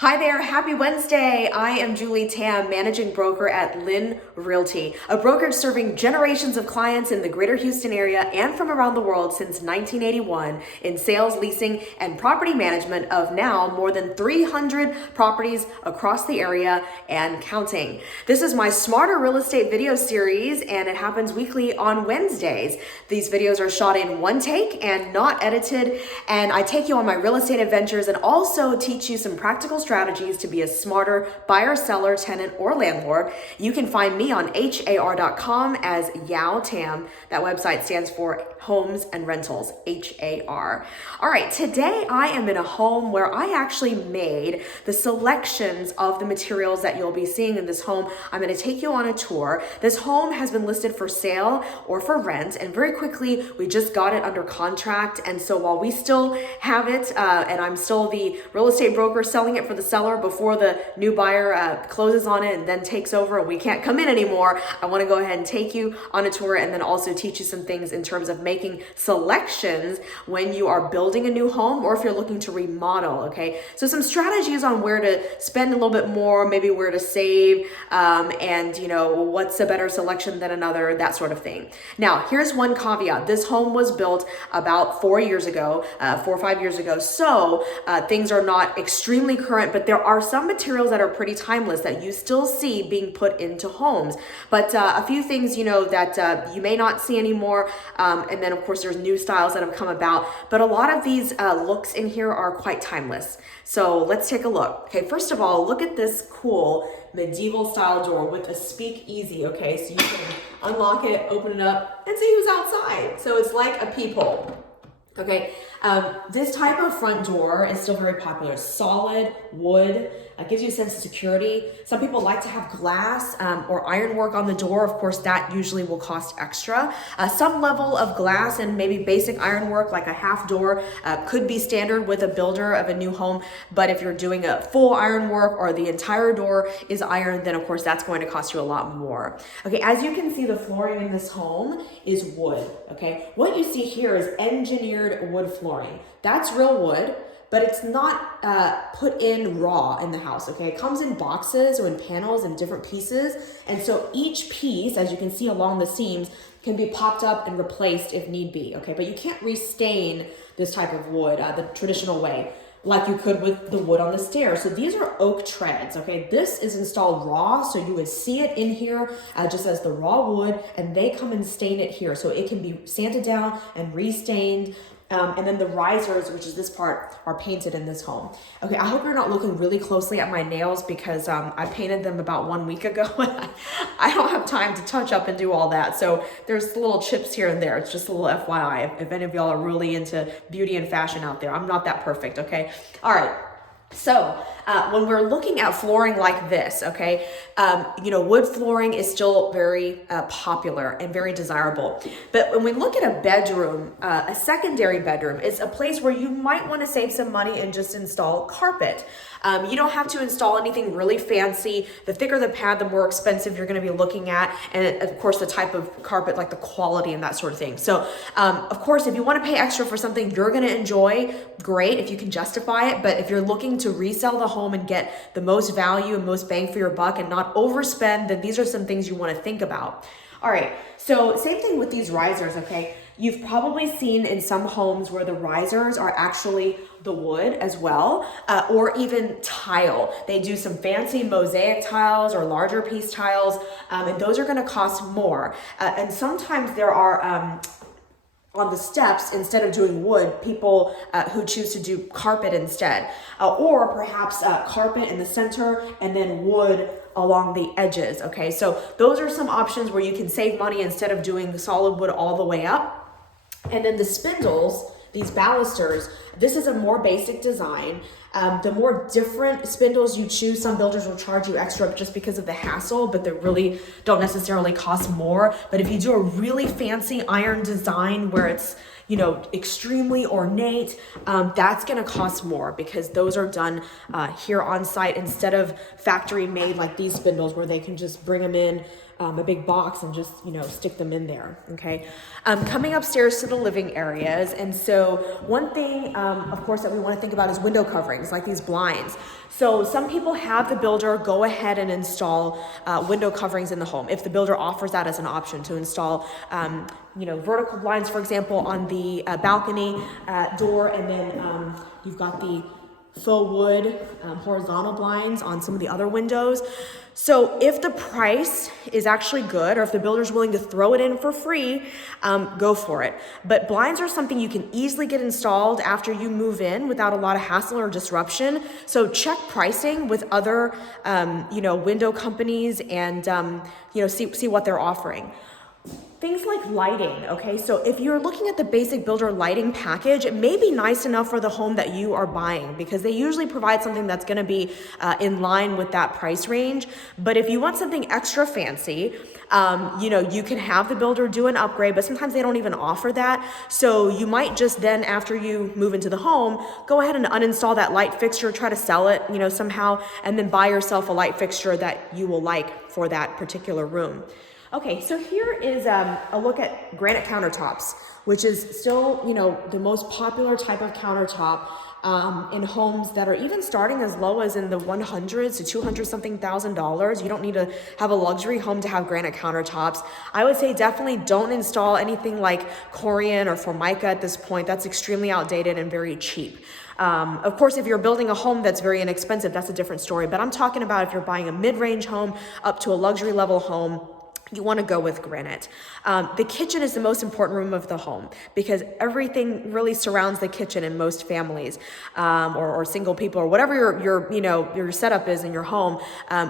Hi there, happy Wednesday. I am Julie Tam, managing broker at Lynn Realty, a brokerage serving generations of clients in the greater Houston area and from around the world since 1981 in sales, leasing, and property management of now more than 300 properties across the area and counting. This is my Smarter Real Estate video series, and it happens weekly on Wednesdays. These videos are shot in one take and not edited, and I take you on my real estate adventures and also teach you some practical strategies to be a smarter buyer, seller, tenant, or landlord. You can find me on har.com as Yao Tam. That website stands for Homes and Rentals, HAR. All right, today I am in a home where I actually made the selections of the materials that you'll be seeing in this home. I'm going to take you on a tour. This home has been listed for sale or for rent, and very quickly we just got it under contract. And so while we still have it, and I'm still the real estate broker selling it for the seller before the new buyer closes on it and then takes over and we can't come in anymore, I want to go ahead and take you on a tour and then also teach you some things in terms of making selections when you are building a new home or if you're looking to remodel. Okay, so some strategies on where to spend a little bit more, maybe where to save, and what's a better selection than another, that sort of thing. Now, here's one caveat. This home was built about 4 or 5 years ago, so things are not extremely current, but there are some materials that are pretty timeless that you still see being put into homes. But a few things, that you may not see anymore. And then of course there's new styles that have come about, but a lot of these looks in here are quite timeless. So let's take a look. Okay, first of all, look at this cool medieval style door with a speakeasy. Okay, so you can unlock it, open it up, and see who's outside. So it's like a peephole. Okay, this type of front door is still very popular. Solid wood, gives you a sense of security. Some people like to have glass or ironwork on the door. Of course, that usually will cost extra. Some level of glass and maybe basic ironwork, like a half door, could be standard with a builder of a new home. But if you're doing a full ironwork or the entire door is iron, then of course that's going to cost you a lot more. Okay, as you can see, the flooring in this home is wood. Okay, what you see here is engineered wood flooring. That's real wood, but it's not put in raw in the house, okay? It comes in boxes or in panels in different pieces. And so each piece, as you can see along the seams, can be popped up and replaced if need be, okay? But you can't restain this type of wood the traditional way, like you could with the wood on the stairs. So these are oak treads, okay? This is installed raw, so you would see it in here just as the raw wood, and they come and stain it here. So it can be sanded down and restained. And then the risers, which is this part, are painted in this home. Okay, I hope you're not looking really closely at my nails because I painted them about 1 week ago. I don't have time to touch up and do all that. So there's little chips here and there. It's just a little FYI if any of y'all are really into beauty and fashion out there. I'm not that perfect, okay? All right. So when we're looking at flooring like this, okay, wood flooring is still very popular and very desirable. But when we look at a bedroom, a secondary bedroom is a place where you might want to save some money and just install carpet. You don't have to install anything really fancy. The thicker the pad, the more expensive you're going to be looking at. And of course, the type of carpet, like the quality and that sort of thing. So of course, if you want to pay extra for something you're going to enjoy, great, if you can justify it. But if you're looking to resell the home and get the most value and most bang for your buck and not overspend, then these are some things you want to think about. All right, so same thing with these risers, okay? You've probably seen in some homes where the risers are actually the wood as well, or even tile. They do some fancy mosaic tiles or larger piece tiles, and those are going to cost more. And sometimes there are on the steps, instead of doing wood, people who choose to do carpet instead, or perhaps carpet in the center and then wood along the edges. Okay, so those are some options where you can save money instead of doing the solid wood all the way up. And then the spindles, these balusters, this is a more basic design. The more different spindles you choose, some builders will charge you extra just because of the hassle, but they really don't necessarily cost more. But if you do a really fancy iron design where it's, extremely ornate, that's going to cost more because those are done here on site instead of factory made like these spindles where they can just bring them in a big box and just, stick them in there, okay? Coming upstairs to the living areas. And so one thing, of course, that we want to think about is window coverings, like these blinds. So some people have the builder go ahead and install window coverings in the home, if the builder offers that as an option to install, vertical blinds, for example, on the balcony door, and then you've got the faux wood horizontal blinds on some of the other windows. So if the price is actually good, or if the builder's willing to throw it in for free, go for it. But blinds are something you can easily get installed after you move in without a lot of hassle or disruption. So check pricing with other, window companies and, see what they're offering. Things like lighting, okay? So if you're looking at the basic builder lighting package, it may be nice enough for the home that you are buying, because they usually provide something that's gonna be in line with that price range. But if you want something extra fancy, you can have the builder do an upgrade, but sometimes they don't even offer that. So you might just then, after you move into the home, go ahead and uninstall that light fixture, try to sell it, somehow, and then buy yourself a light fixture that you will like for that particular room. Okay, so here is a look at granite countertops, which is still, the most popular type of countertop in homes that are even starting as low as in the 100s to 200 something $1,000s. You don't need to have a luxury home to have granite countertops. I would say definitely don't install anything like Corian or Formica at this point. That's extremely outdated and very cheap. Of course, if you're building a home that's very inexpensive, that's a different story. But I'm talking about if you're buying a mid-range home up to a luxury level home, you want to go with granite. The kitchen is the most important room of the home, because everything really surrounds the kitchen in most families, or single people, or whatever your setup is in your home.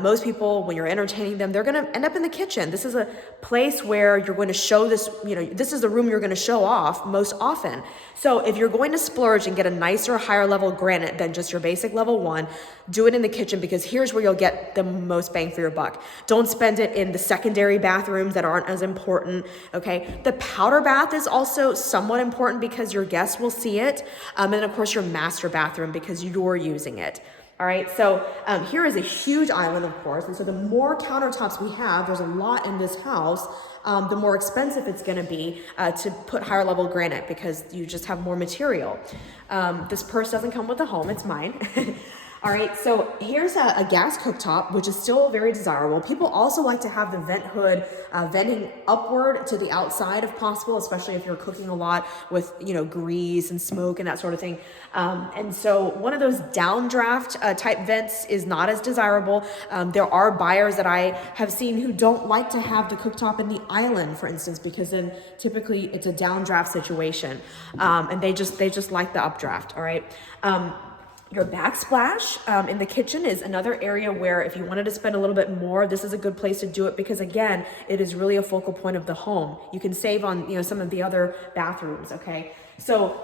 Most people, when you're entertaining them, they're going to end up in the kitchen. This is a place where you're going to show this, this is the room you're going to show off most often. So if you're going to splurge and get a nicer, higher level granite than just your basic level 1, do it in the kitchen, because here's where you'll get the most bang for your buck. Don't spend it in the secondary bathrooms that aren't as important, okay? The powder bath is also somewhat important because your guests will see it. And then of course your master bathroom, because you're using it. All right, so here is a huge island, of course. And so the more countertops we have, there's a lot in this house, the more expensive it's gonna be to put higher level granite, because you just have more material. This purse doesn't come with the home, it's mine. All right, so here's a gas cooktop, which is still very desirable. People also like to have the vent hood venting upward to the outside if possible, especially if you're cooking a lot with, grease and smoke and that sort of thing. And so one of those downdraft type vents is not as desirable. There are buyers that I have seen who don't like to have the cooktop in the island, for instance, because then typically it's a downdraft situation, and they just like the updraft. All right. Your backsplash in the kitchen is another area where if you wanted to spend a little bit more, this is a good place to do it, because again, it is really a focal point of the home. You can save on some of the other bathrooms, okay? So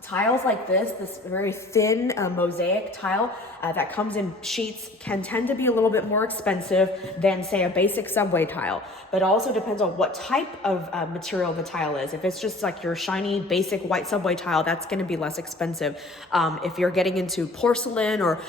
tiles like this very thin mosaic tile that comes in sheets can tend to be a little bit more expensive than, say, a basic subway tile. But also depends on what type of material the tile is. If it's just like your shiny basic white subway tile, that's going to be less expensive. If you're getting into porcelain or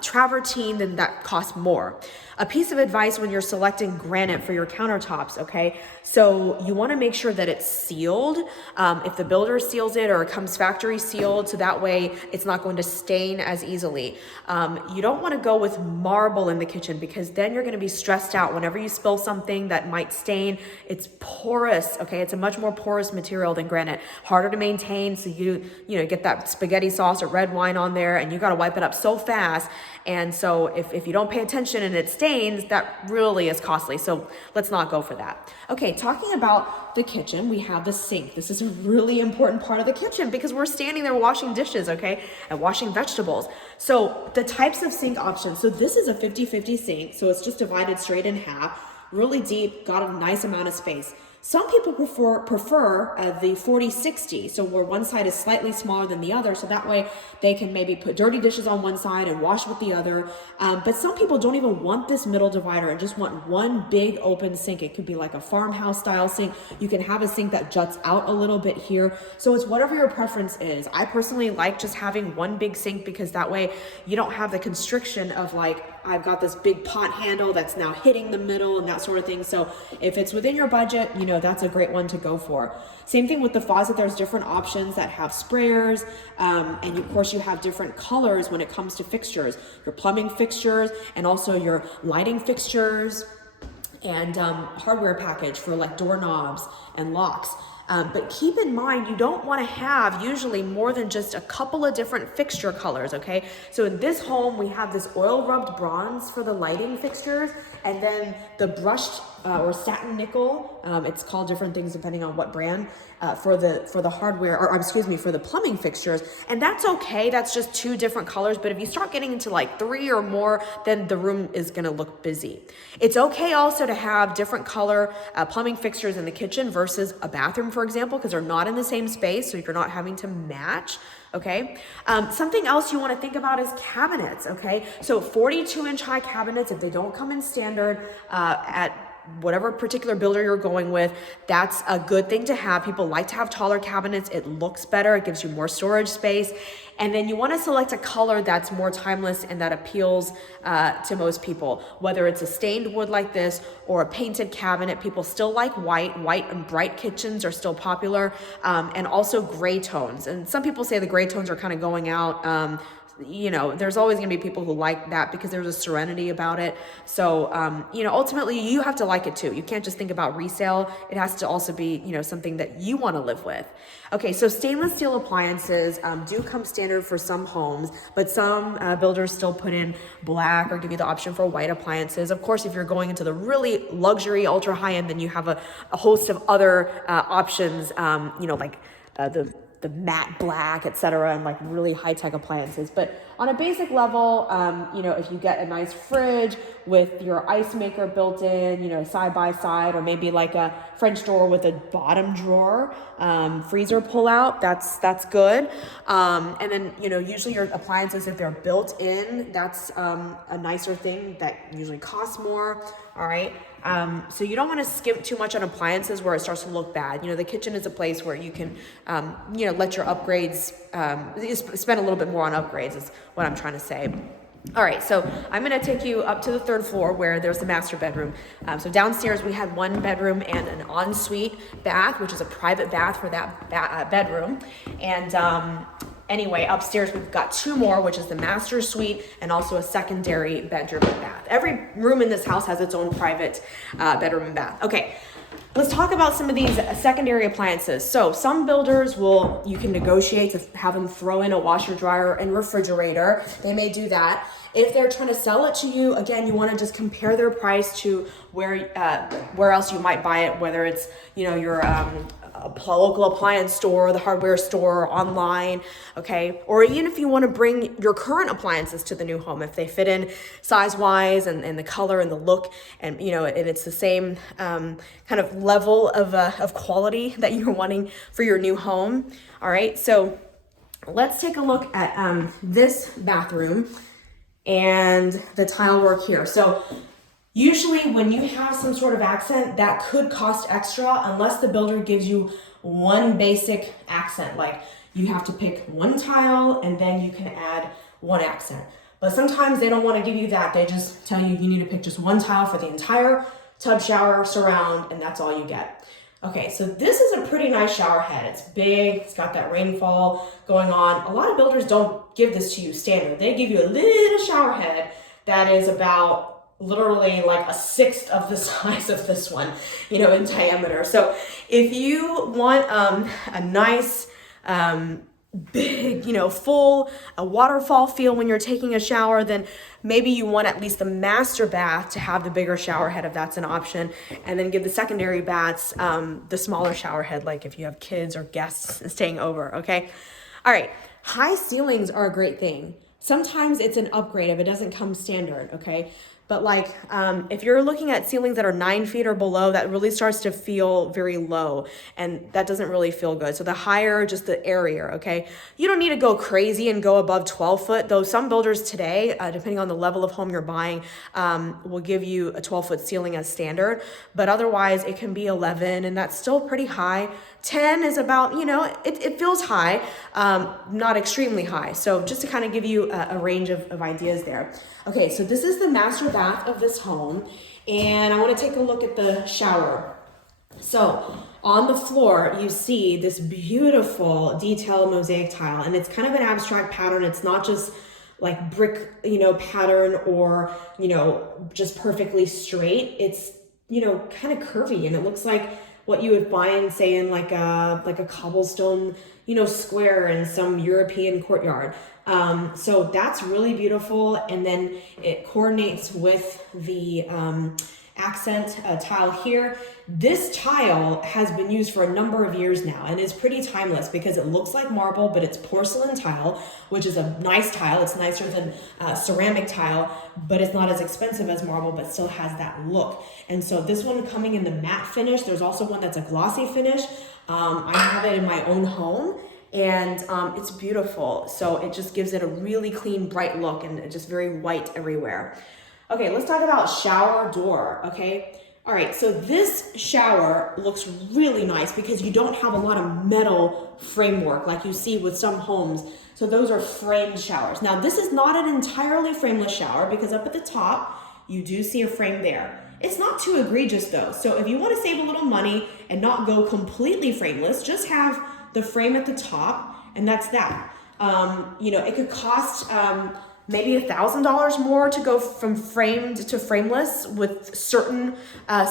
travertine, then that costs more. A piece of advice when you're selecting granite for your countertops, okay? So you want to make sure that it's sealed. If the builder seals it, or it comes factory sealed, so that way it's not going to stain as easily. You don't want to go with marble in the kitchen, because then you're going to be stressed out whenever you spill something that might stain. It's porous, okay? It's a much more porous material than granite. Harder to maintain, so you get that spaghetti sauce or red wine on there, and you got to wipe it up so fast. And so if you don't pay attention and it stains, that really is costly. So let's not go for that. Okay, talking about the kitchen, we have the sink. This is a really important part of the kitchen, because we're standing there washing dishes, okay, and washing vegetables. So the types of sink options. So this is a 50-50 sink. So it's just divided straight in half, really deep, got a nice amount of space. Some people prefer the 40-60, so where one side is slightly smaller than the other, so that way they can maybe put dirty dishes on one side and wash with the other. But some people don't even want this middle divider and just want one big open sink. It could be like a farmhouse style sink. You can have a sink that juts out a little bit here. So it's whatever your preference is. I personally like just having one big sink because that way you don't have the constriction of like, I've got this big pot handle that's now hitting the middle and that sort of thing. So if it's within your budget, you know, that's a great one to go for. Same thing with the faucet. There's different options that have sprayers, and of course you have different colors when it comes to fixtures, your plumbing fixtures and also your lighting fixtures and hardware package for like doorknobs and locks. But keep in mind, you don't want to have usually more than just a couple of different fixture colors, okay? So in this home, we have this oil rubbed bronze for the lighting fixtures, and then the brushed or satin nickel, it's called different things depending on what brand, for the hardware, or excuse me, for the plumbing fixtures. And that's okay, that's just two different colors, but if you start getting into like three or more, then the room is gonna look busy. It's okay also to have different color plumbing fixtures in the kitchen versus a bathroom, for example, because they're not in the same space, so you're not having to match. Okay. Something else you want to think about is cabinets. Okay. So 42-inch high cabinets, if they don't come in standard at whatever particular builder you're going with, that's a good thing to have. People like to have taller cabinets. It looks better. It gives you more storage space. And then you want to select a color that's more timeless and that appeals to most people, whether it's a stained wood like this or a painted cabinet. People still like white. White and bright kitchens are still popular, and also gray tones. And some people say the gray tones are kind of going out. You know, there's always going to be people who like that because there's a serenity about it. So, you know, ultimately you have to like it too. You can't just think about resale. It has to also be, you know, something that you want to live with. Okay, so stainless steel appliances do come standard for some homes, but some builders still put in black or give you the option for white appliances. Of course, if you're going into the really luxury, ultra high end, then you have a host of other options, you know, like the matte black, etc., and like really high-tech appliances. But on a basic level, you know, if you get a nice fridge with your ice maker built in, you know, side by side, or maybe like a French door with a bottom drawer, freezer pull out, that's good. And then, you know, usually your appliances, if they're built in, that's a nicer thing that usually costs more. All right. So you don't want to skimp too much on appliances where it starts to look bad. You know, the kitchen is a place where you can, you know, let your upgrades, spend a little bit more on upgrades is what I'm trying to say. All right, so I'm going to take you up to the third floor where there's the master bedroom. So downstairs we had one bedroom and an ensuite bath, which is a private bath for that bedroom. And anyway, upstairs we've got two more, which is the master suite and also a secondary bedroom and bath. Every room in this house has its own private bedroom and bath. Okay, let's talk about some of these secondary appliances. So some builders you can negotiate to have them throw in a washer, dryer, and refrigerator. They may do that. If they're trying to sell it to you, again, you want to just compare their price to where else you might buy it, whether it's, you know, your a local appliance store, the hardware store, online, okay? Or even if you want to bring your current appliances to the new home, if they fit in size-wise and the color and the look, and, you know, and it's the same kind of level of quality that you're wanting for your new home, all right? So let's take a look at this bathroom and the tile work here. So usually when you have some sort of accent, that could cost extra unless the builder gives you one basic accent. Like you have to pick one tile and then you can add one accent. But sometimes they don't want to give you that. They just tell you you need to pick just one tile for the entire tub, shower, surround, and that's all you get. Okay, so this is a pretty nice shower head. It's big, it's got that rainfall going on. A lot of builders don't give this to you standard. They give you a little shower head that is about literally like a sixth of the size of this one, you know, in diameter. So if you want a nice, big, you know, full a waterfall feel when you're taking a shower, then maybe you want at least the master bath to have the bigger shower head if that's an option, and then give the secondary baths the smaller shower head, like if you have kids or guests staying over, okay? All right, high ceilings are a great thing. Sometimes it's an upgrade if it doesn't come standard, okay? But like, if you're looking at ceilings that are 9 feet or below, that really starts to feel very low, and that doesn't really feel good. So the higher, just the airier, okay? You don't need to go crazy and go above 12 foot, though some builders today, depending on the level of home you're buying, will give you a 12-foot ceiling as standard. But otherwise, it can be 11, and that's still pretty high. 10 is about, it feels high, not extremely high. So just to kind of give you a range of ideas there. Okay, so this is the master bath of this home, and I want to take a look at the shower. So on the floor, you see this beautiful detailed mosaic tile, and it's kind of an abstract pattern. It's not just like brick, pattern or, just perfectly straight. It's, kind of curvy, and it looks like what you would find, say, in like a cobblestone, square in some European courtyard. So that's really beautiful. And then it coordinates with the accent tile here. This tile has been used for a number of years now and is pretty timeless because it looks like marble, but it's porcelain tile, which is a nice tile. It's nicer than ceramic tile, but it's not as expensive as marble, but still has that look. And so this one coming in the matte finish. There's also one that's a glossy finish. I have it in my own home, and it's beautiful. So it just gives it a really clean, bright look, and just very white everywhere. Okay, let's talk about shower door, okay? All right, so this shower looks really nice because you don't have a lot of metal framework like you see with some homes. So those are framed showers. Now, this is not an entirely frameless shower because up at the top, you do see a frame there. It's not too egregious though. So if you want to save a little money and not go completely frameless, just have the frame at the top, and that's that. It could cost maybe $1,000 more to go from framed to frameless with certain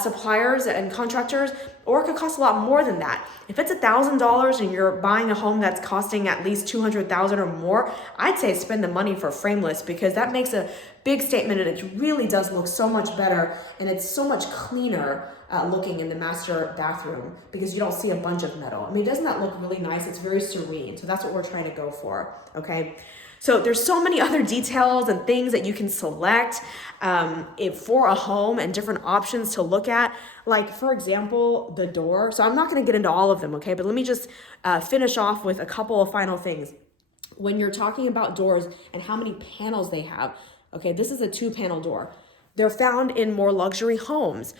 suppliers and contractors, or it could cost a lot more than that. If it's $1,000 and you're buying a home that's costing at least $200,000 or more, I'd say spend the money for frameless because that makes a big statement, and it really does look so much better, and it's so much cleaner looking in the master bathroom because you don't see a bunch of metal. I mean, doesn't that look really nice? It's very serene. So that's what we're trying to go for, okay? So there's so many other details and things that you can select for a home and different options to look at. Like, for example, the door. So I'm not going to get into all of them, okay? But let me just finish off with a couple of final things. When you're talking about doors and how many panels they have, okay, this is a 2-panel door. They're found in more luxury homes.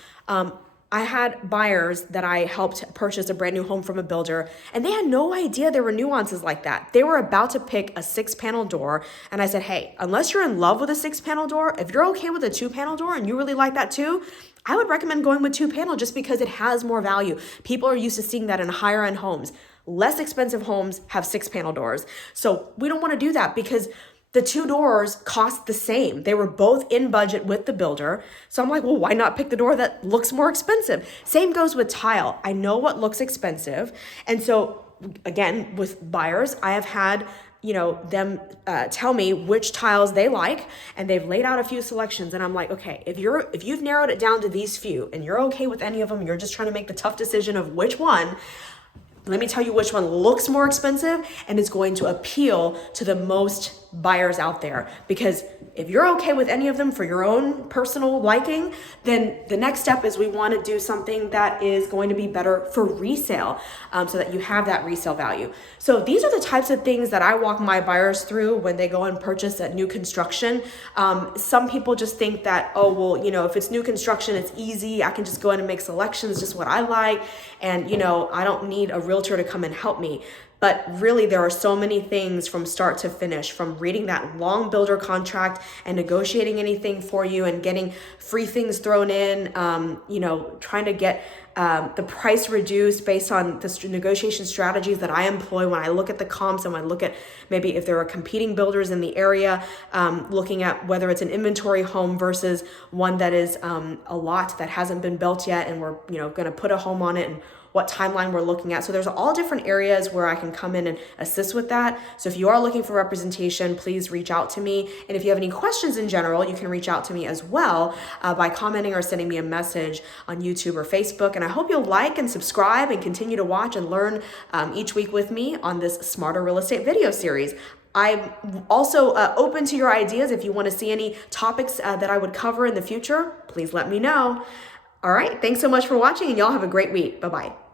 I had buyers that I helped purchase a brand new home from a builder, and they had no idea there were nuances like that. They were about to pick a 6-panel door, and I said, hey, unless you're in love with a 6-panel door, if you're okay with a 2-panel door and you really like that too, I would recommend going with 2-panel just because it has more value. People are used to seeing that in higher end homes. Less expensive homes have 6-panel doors. So we don't want to do that because the 2 doors cost the same. They were both in budget with the builder. So I'm like, well, why not pick the door that looks more expensive? Same goes with tile. I know what looks expensive. And so again, with buyers, I have had them tell me which tiles they like, and they've laid out a few selections, and I'm like, okay, if you've narrowed it down to these few and you're okay with any of them, you're just trying to make the tough decision of which one, let me tell you which one looks more expensive and is going to appeal to the most buyers out there. Because if you're okay with any of them for your own personal liking, then the next step is we want to do something that is going to be better for resale, so that you have that resale value. So these are the types of things that I walk my buyers through when they go and purchase a new construction. Some people just think that, oh, well, if it's new construction, it's easy. I can just go in and make selections, just what I like. And, I don't need a realtor to come and help me. But really, there are so many things from start to finish, from reading that long builder contract and negotiating anything for you and getting free things thrown in, trying to get the price reduced based on the negotiation strategies that I employ when I look at the comps and when I look at maybe if there are competing builders in the area, looking at whether it's an inventory home versus one that is a lot that hasn't been built yet and we're going to put a home on it, and what timeline we're looking at. So there's all different areas where I can come in and assist with that. So if you are looking for representation, please reach out to me. And if you have any questions in general, you can reach out to me as well by commenting or sending me a message on YouTube or Facebook. And I hope you'll like and subscribe and continue to watch and learn each week with me on this Smarter Real Estate video series. I'm also open to your ideas. If you want to see any topics that I would cover in the future, please let me know. All right, thanks so much for watching, and y'all have a great week. Bye-bye.